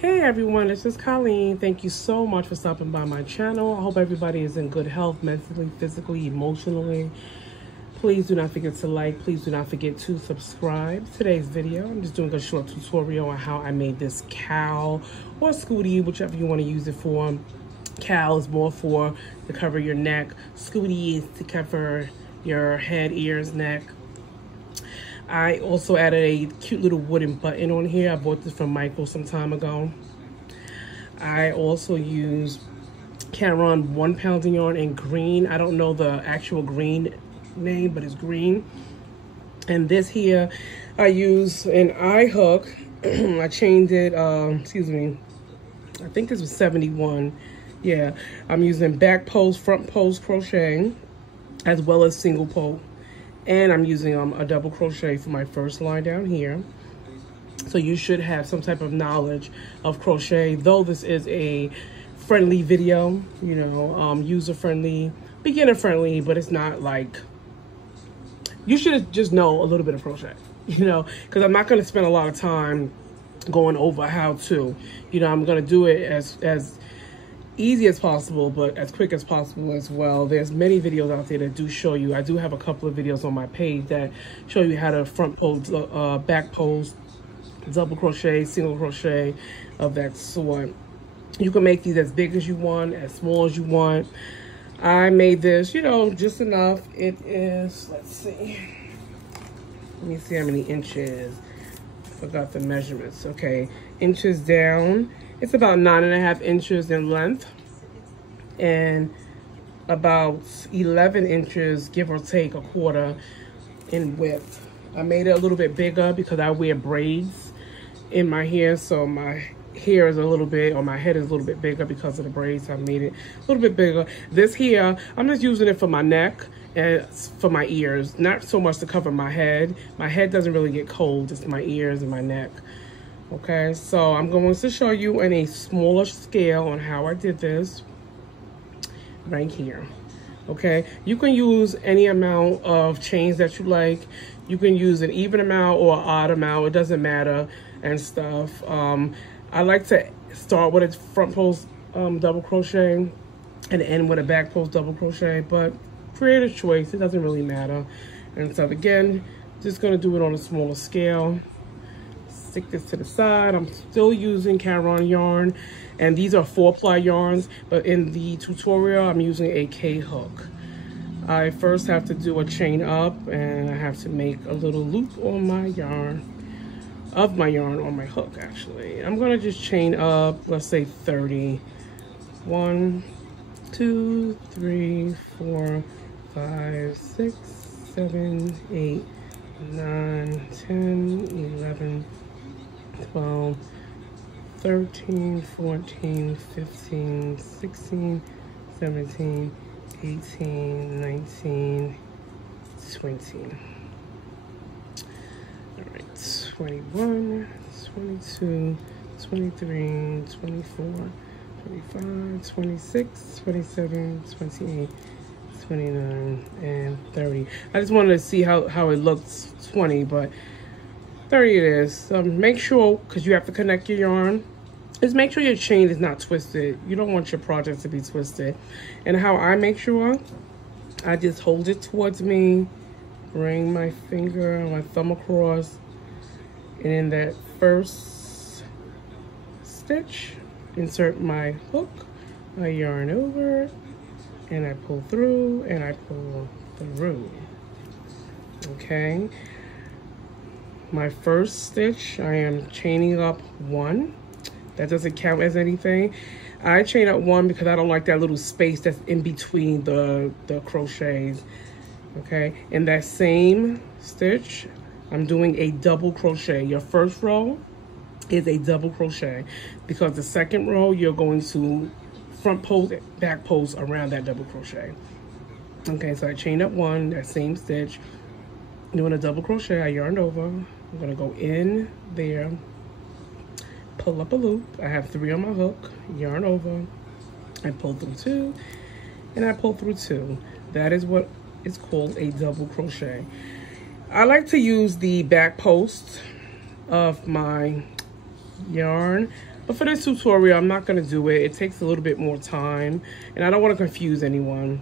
Hey everyone, this is Colleen. Thank you so much for stopping by my channel. I hope everybody is in good health, mentally, physically, emotionally. Please do not forget to like. Please do not forget to subscribe. Today's video, I'm just doing a short tutorial on how I made this cowl or scoodie, whichever you want to use it for. Cowl is more for to cover your neck. Scoodie is to cover your head, ears, neck. I also added a cute little wooden button on here. I bought this from Michael some time ago. I also use Caron 1 Pound yarn in green. I don't know the actual green name, but it's green. And this here, I use an eye hook. I chained it, excuse me, I think this was 71. Yeah, I'm using back post, front post crochet, as well as single post. And I'm using a double crochet for my first line down here. So you should have some type of knowledge of crochet, though this is a friendly video, you know, user friendly, beginner friendly, but it's not like, you should just know a little bit of crochet, you know, because I'm not going to spend a lot of time going over how to, you know, I'm going to do it as easy as possible, but as quick as possible as well. There's many videos out there that do show you. I do have a couple of videos on my page that show you how to front post, back post, double crochet, single crochet, of that sort. You can make these as big as you want, as small as you want. I made this, you know, just enough. It is, let's see. Let me see how many inches. Forgot the measurements. Okay, inches down. It's about 9.5 inches in length and about 11 inches, give or take a quarter, in width. I made it a little bit bigger because I wear braids in my hair, so my hair is a little bit, or my head is a little bit bigger because of the braids. I made it a little bit bigger. This here, I'm just using it for my neck and for my ears, not so much to cover my head. My head doesn't really get cold, it's my ears and my neck. Okay, so I'm going to show you in a smaller scale on how I did this right here. Okay, you can use any amount of chains that you like. You can use an even amount or an odd amount, it doesn't matter, and stuff. I like to start with a front post double crochet and end with a back post double crochet, but creative choice, it doesn't really matter. And so again, just going to do it on a smaller scale. Stick this to the side. I'm still using Caron yarn, and these are 4-ply yarns, but in the tutorial I'm using a K hook. I first have to do a chain up, and I have to make a little loop on my yarn, on my hook actually. I'm gonna just chain up, let's say 30. 1, 2, 3, 4, 5, 6, 7, 8, 9, 10, 11, 12, 13, 14, 15, 16, 17, 18, 19, 20. All right, 21, 22, 23, 24, 25, 26, 27, 28, 29, and 30. I just wanted to see how it looks 20, but 30 it is. Make sure, because you have to connect your yarn, is make sure your chain is not twisted. You don't want your project to be twisted. And how I make sure, I just hold it towards me, bring my finger and my thumb across, and in that first stitch, insert my hook, I yarn over, and I pull through, and I pull through. Okay. My first stitch, I am chaining up 1. That doesn't count as anything. I chain up 1 because I don't like that little space that's in between the crochets. Okay, in that same stitch, I'm doing a double crochet. Your first row is a double crochet because the second row, you're going to front post, back post around that double crochet. Okay, so I chained up 1, that same stitch, doing a double crochet, I yarned over. I'm gonna go in there, pull up a loop. I have 3 on my hook, yarn over, I pull through 2, and I pull through 2. That is what is called a double crochet. I like to use the back post of my yarn. But for this tutorial, I'm not going to do it. It takes a little bit more time, and I don't want to confuse anyone.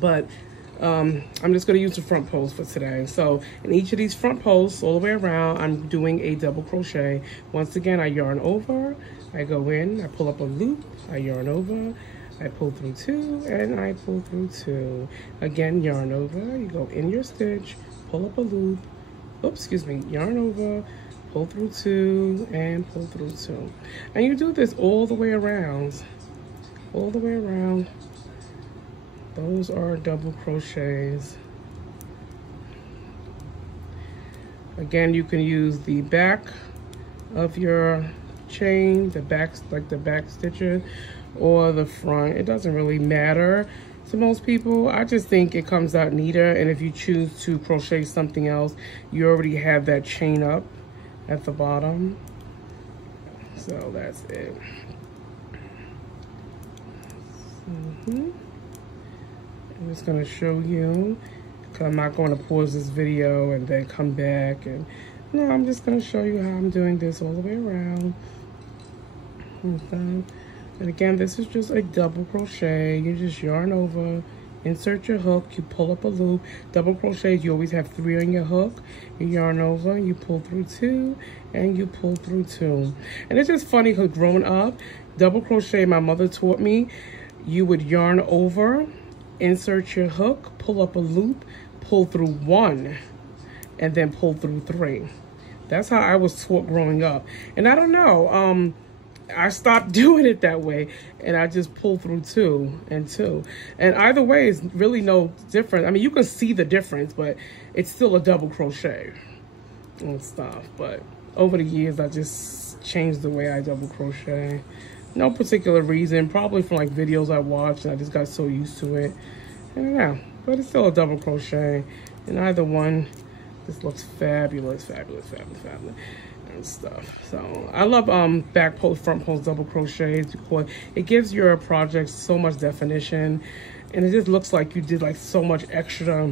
But I'm just going to use the front post for today. So in each of these front posts all the way around, I'm doing a double crochet. Once again, I yarn over, I go in, I pull up a loop, I yarn over, I pull through 2, and I pull through 2. Again, yarn over, you go in your stitch, pull up a loop, oops, excuse me, yarn over, pull through 2, and pull through 2. And you do this all the way around, all the way around. Those are double crochets. Again, you can use the back of your chain, the back, like the back stitches, or the front. It doesn't really matter to most people. I just think it comes out neater, and if you choose to crochet something else, you already have that chain up at the bottom. So that's it. I'm just going to show you, because I'm not going to pause this video and then come back. And no, I'm just going to show you how I'm doing this all the way around. And again, this is just a double crochet. You just yarn over, insert your hook, you pull up a loop. Double crochets, you always have 3 on your hook. You yarn over, you pull through 2, and you pull through 2. And it's just funny because growing up, double crochet, my mother taught me, you would yarn over, insert your hook, pull up a loop, pull through 1, and then pull through 3. That's how I was taught growing up. And I don't know, I stopped doing it that way, and I just pull through 2 and 2. And either way is really no different. I mean, you can see the difference, but it's still a double crochet and stuff. But over the years, I just changed the way I double crochet. No particular reason, probably from like videos I watched, and I just got so used to it. I don't know, but it's still a double crochet. And either one, this looks fabulous, fabulous, fabulous, fabulous, and stuff. So I love back post, front post double crochets because it gives your project so much definition, and it just looks like you did like so much extra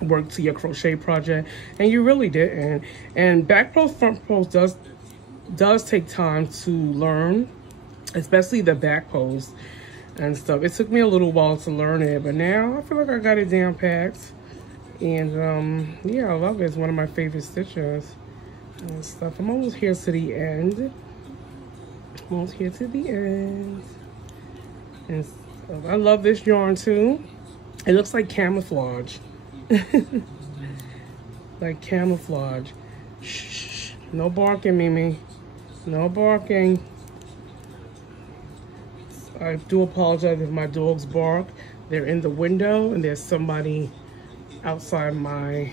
work to your crochet project, and you really didn't. And back post, front post does take time to learn, especially the back post and stuff. It took me a little while to learn it, but now I feel like I got it down packed. And yeah, I love it. It's one of my favorite stitches and stuff. I'm almost here to the end. Almost here to the end. And stuff. I love this yarn too. It looks like camouflage. Like camouflage. Shh. No barking, Mimi. No barking. I do apologize if my dogs bark. They're in the window and there's somebody outside my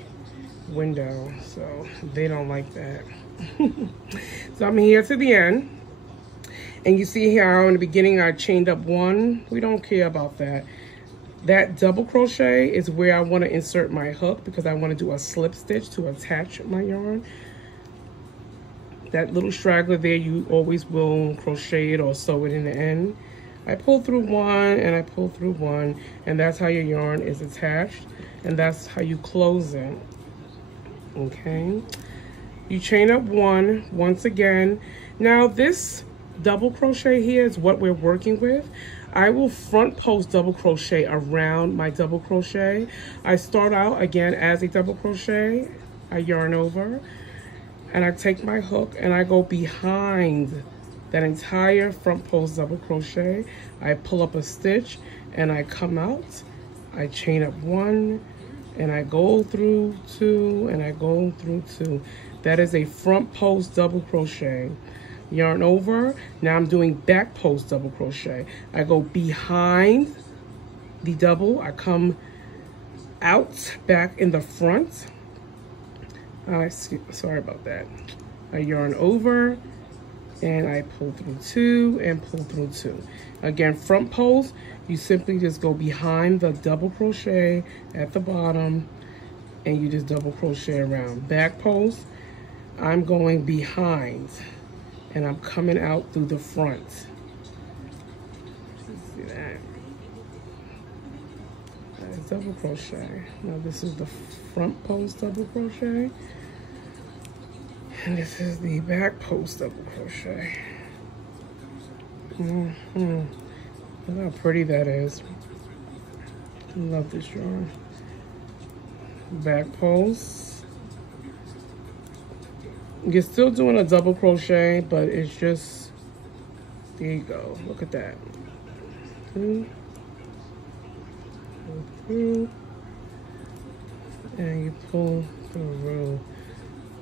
window, so they don't like that. So I'm here to the end, and you see how in the beginning I chained up 1. We don't care about that. That double crochet is where I want to insert my hook because I want to do a slip stitch to attach my yarn. That little straggler there, you always will crochet it or sew it in the end. I pull through 1 and I pull through 1, and that's how your yarn is attached, and that's how you close it. Okay, you chain up 1 once again. Now this double crochet here is what we're working with. I will front post double crochet around my double crochet. I start out again as a double crochet. I yarn over and I take my hook and I go behind that entire front post double crochet. I pull up a stitch and I come out. I chain up 1 and I go through 2 and I go through 2. That is a front post double crochet. Yarn over. Now I'm doing back post double crochet. I go behind the double. I come out back in the front. Sorry about that. I yarn over and I pull through 2 and pull through 2. Again, front post, you simply just go behind the double crochet at the bottom and you just double crochet around. Back post, I'm going behind and I'm coming out through the front. See that? That's double crochet. Now this is the front post double crochet. And this is the back post double crochet. Look how pretty that is. I love this yarn. Back post. You're still doing a double crochet, but it's just, there you go. Look at that. And you pull through.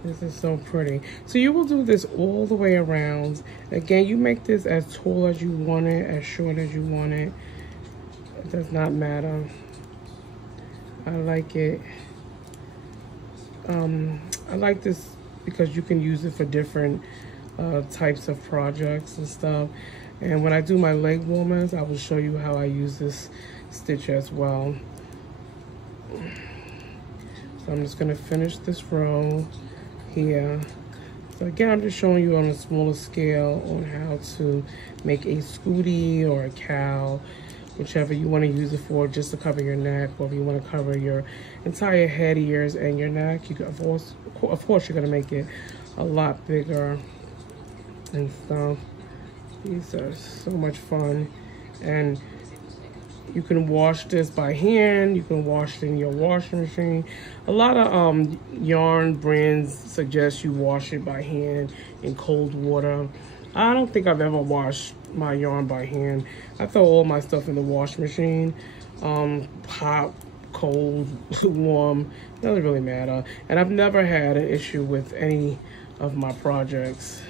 This is so pretty. So you will do this all the way around. Again, you make this as tall as you want it, as short as you want it. It does not matter. I like it. I like this because you can use it for different types of projects and stuff. And when I do my leg warmers, I will show you how I use this stitch as well. So I'm just gonna finish this row here. So again, I'm just showing you on a smaller scale on how to make a scoodie or a cowl, whichever you want to use it for, just to cover your neck, or if you want to cover your entire head, ears, and your neck. You can, of course, you're gonna make it a lot bigger and stuff. These are so much fun, and you can wash this by hand. You can wash it in your washing machine. A lot of yarn brands suggest you wash it by hand in cold water. I don't think I've ever washed my yarn by hand. I throw all my stuff in the washing machine. Hot, cold, warm, doesn't really matter. And I've never had an issue with any of my projects.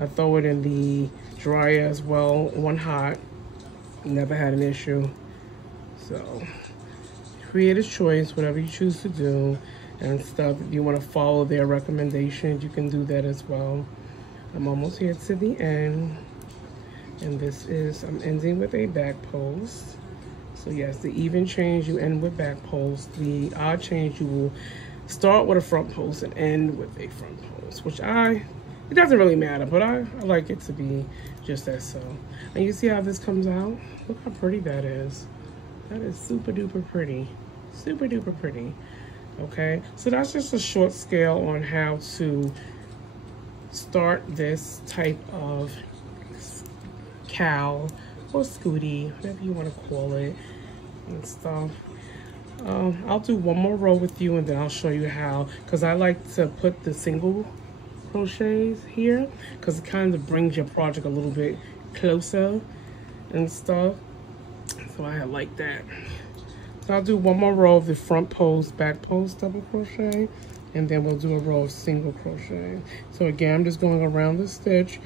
I throw it in the dryer as well, one hot. Never had an issue. So creative choice, whatever you choose to do and stuff. If you want to follow their recommendations, you can do that as well. I'm almost here to the end, and this is, I'm ending with a back post. So yes, the even change you end with back post. The odd change you will start with a front post and end with a front post, which it doesn't really matter, but I like it to be just as so. And you see how this comes out? Look how pretty that is. That is super duper pretty. Super duper pretty. Okay, so that's just a short scale on how to start this type of cowl or scoodie, whatever you want to call it and stuff. I'll do one more row with you, and then I'll show you how, because I like to put the single crochets here because it kind of brings your project a little bit closer and stuff. So I like that. So I'll do one more row of the front post, back post double crochet, and then we'll do a row of single crochet. So again, I'm just going around the stitch.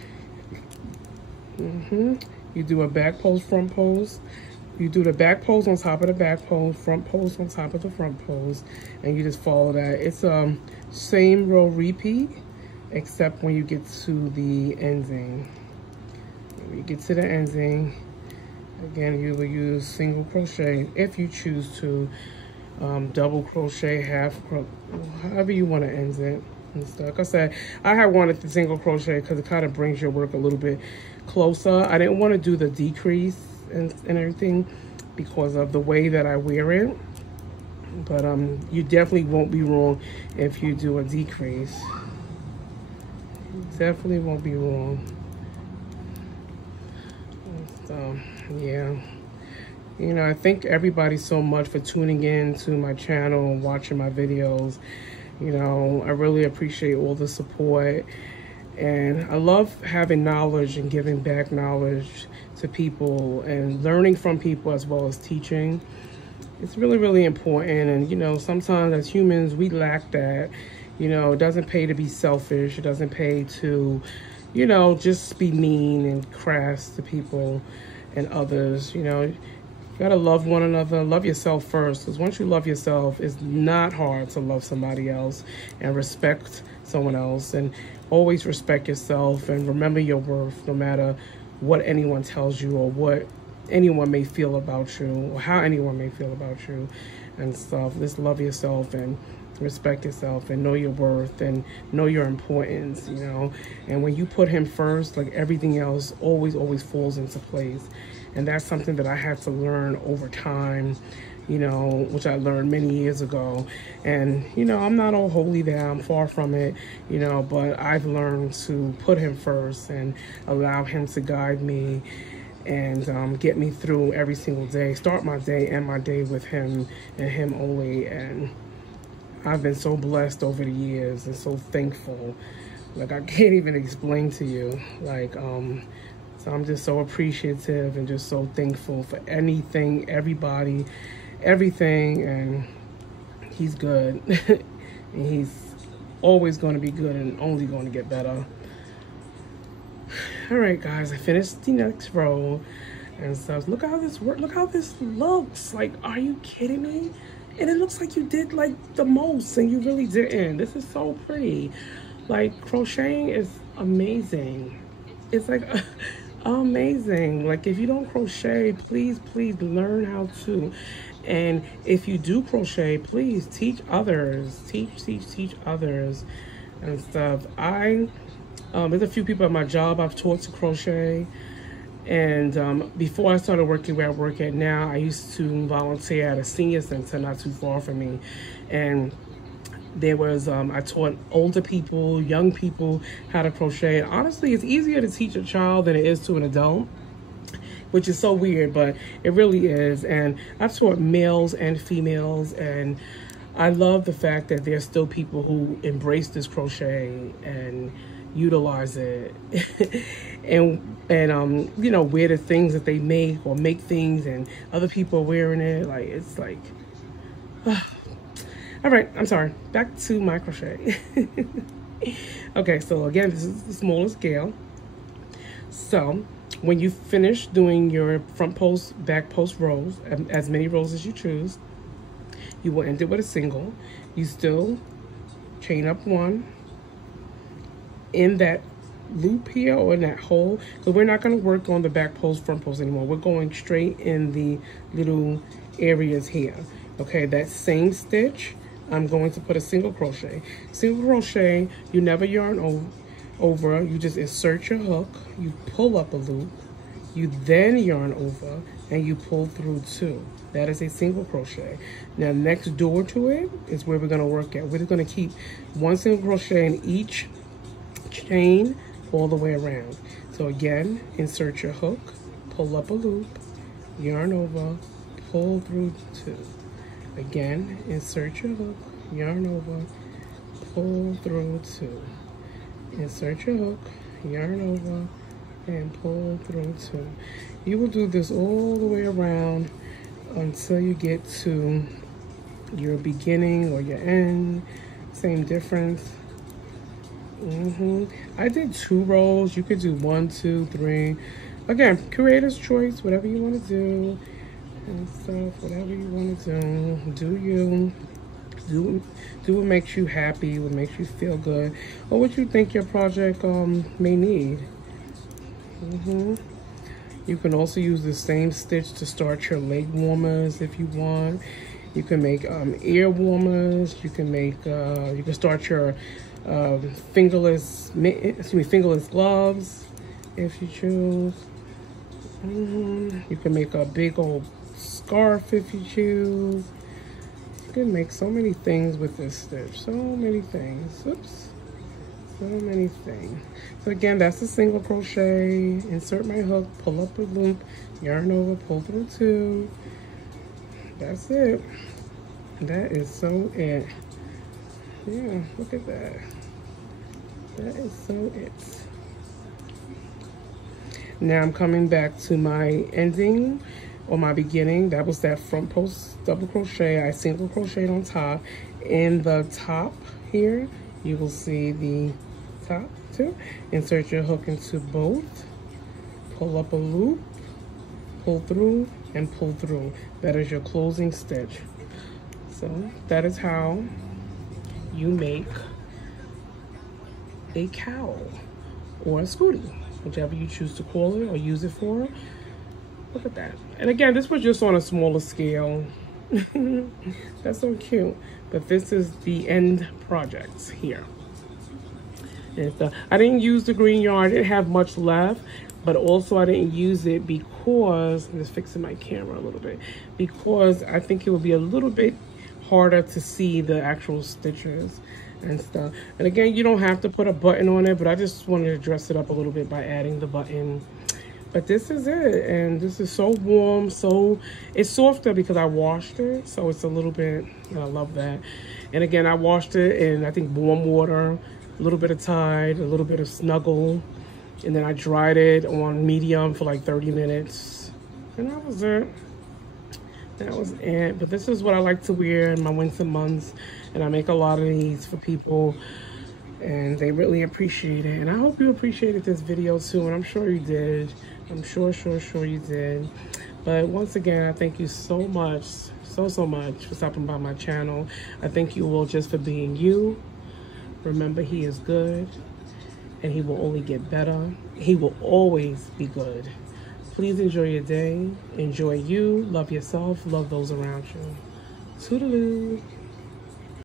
You do a back post, front post. You do the back post on top of the back post, front post on top of the front post, and you just follow that. It's same row repeat, except when you get to the ending. When you get to the ending, again, you will use single crochet if you choose to, double crochet, half crochet, however you want to end it and stuff. Like I said, I had wanted the single crochet because it kind of brings your work a little bit closer. I didn't want to do the decrease and everything because of the way that I wear it. But you definitely won't be wrong if you do a decrease. You definitely won't be wrong. So, yeah. You know, I thank everybody so much for tuning in to my channel and watching my videos. You know, I really appreciate all the support. And I love having knowledge and giving back knowledge to people and learning from people as well as teaching. It's really, really important. And, you know, sometimes as humans, we lack that. You know, it doesn't pay to be selfish. It doesn't pay to, you know, just be mean and crass to people and others. You know, you gotta love one another. Love yourself first. Because once you love yourself, it's not hard to love somebody else and respect someone else. And always respect yourself and remember your worth, no matter what anyone tells you or what anyone may feel about you or how anyone may feel about you and stuff. Just love yourself and respect yourself and know your worth and know your importance, you know. And when you put him first, like, everything else always falls into place. And that's something that I had to learn over time. you know, which I learned many years ago. And, you know, I'm not all holy there, I'm far from it, you know, but I've learned to put him first and allow him to guide me and get me through every single day, start my day and my day with him and him only. And I've been so blessed over the years and so thankful. Like, I can't even explain to you. Like, so I'm just so appreciative and just so thankful for anything, everybody, everything. And he's good. And he's always going to be good and only going to get better. All right, guys, I finished the next row and stuff. Look how this works. Look how this looks. Like, are you kidding me? And it looks like you did like the most and you really didn't. This is so pretty. Like, crocheting is amazing. It's like amazing. Like, if you don't crochet, please learn how to. And if you do crochet, please teach others. Teach others and stuff. There's a few people at my job I've taught to crochet. And before I started working where I work at now, I used to volunteer at a senior center not too far from me. And there was, I taught older people, young people how to crochet. And honestly, it's easier to teach a child than it is to an adult, which is so weird, but it really is. And I've taught males and females, and I love the fact that there's still people who embrace this crochet and utilize it and you know, wear the things that they make or make things and other people are wearing it. Like, it's like all right, I'm sorry, back to my crochet. Okay, so again, this is the smaller scale. So when you finish doing your front post, back post rows, as many rows as you choose, you will end it with a single. You still chain up one in that loop here or in that hole. So we're not going to work on the back post, front post anymore. We're going straight in the little areas here. Okay, that same stitch, I'm going to put a single crochet. Single crochet, you never yarn over. You just insert your hook, you pull up a loop, you then yarn over, and you pull through two. That is a single crochet. Now, next door to it is where we're going to work at. We're just going to keep one single crochet in each chain all the way around. So again, insert your hook, pull up a loop, yarn over, pull through two. Again, insert your hook, yarn over, pull through two. Insert your hook, yarn over, and pull through two. You will do this all the way around until you get to your beginning or your end. Same difference. I did 2 rows. You could do 1, 2, 3. Again, creator's choice, whatever you want to do and stuff, whatever you want to do. Do you. Do what makes you happy, what makes you feel good, or what you think your project may need. You can also use the same stitch to start your leg warmers if you want. You can make ear warmers. You can make you can start your fingerless gloves if you choose. You can make a big old scarf if you choose. You can make so many things with this stitch. So many things. Oops. So many things. So again, that's a single crochet. Insert my hook, pull up a loop, yarn over, pull through two. That's it. That is so it. Yeah, look at that. That is so it. Now I'm coming back to my ending or my beginning. That was that front post double crochet. I single crocheted on top. In the top here, you will see the top too. Insert your hook into both. Pull up a loop, pull through, and pull through. That is your closing stitch. So that is how you make a cowl or a scoodie, whichever you choose to call it or use it for. Look at that. And again, this was just on a smaller scale. That's so cute. But this is the end project here. And I didn't use the green yarn. I didn't have much left, but also I didn't use it because, I'm just fixing my camera a little bit, because I think it would be a little bit harder to see the actual stitches and stuff. And again, you don't have to put a button on it, but I just wanted to dress it up a little bit by adding the button. But this is it, and this is so warm, so it's softer because I washed it, so it's a little bit, I love that. And again, I washed it in, I think, warm water, a little bit of Tide, a little bit of Snuggle, and then I dried it on medium for like 30 minutes, and that was it. That was it. But this is what I like to wear in my winter months, and I make a lot of these for people, and they really appreciate it. And I hope you appreciated this video too, and I'm sure you did. I'm sure you did. But once again, I thank you so much, so much for stopping by my channel. I thank you all just for being you. Remember, he is good, and he will only get better. He will always be good. Please enjoy your day. Enjoy you. Love yourself. Love those around you. Toodaloo.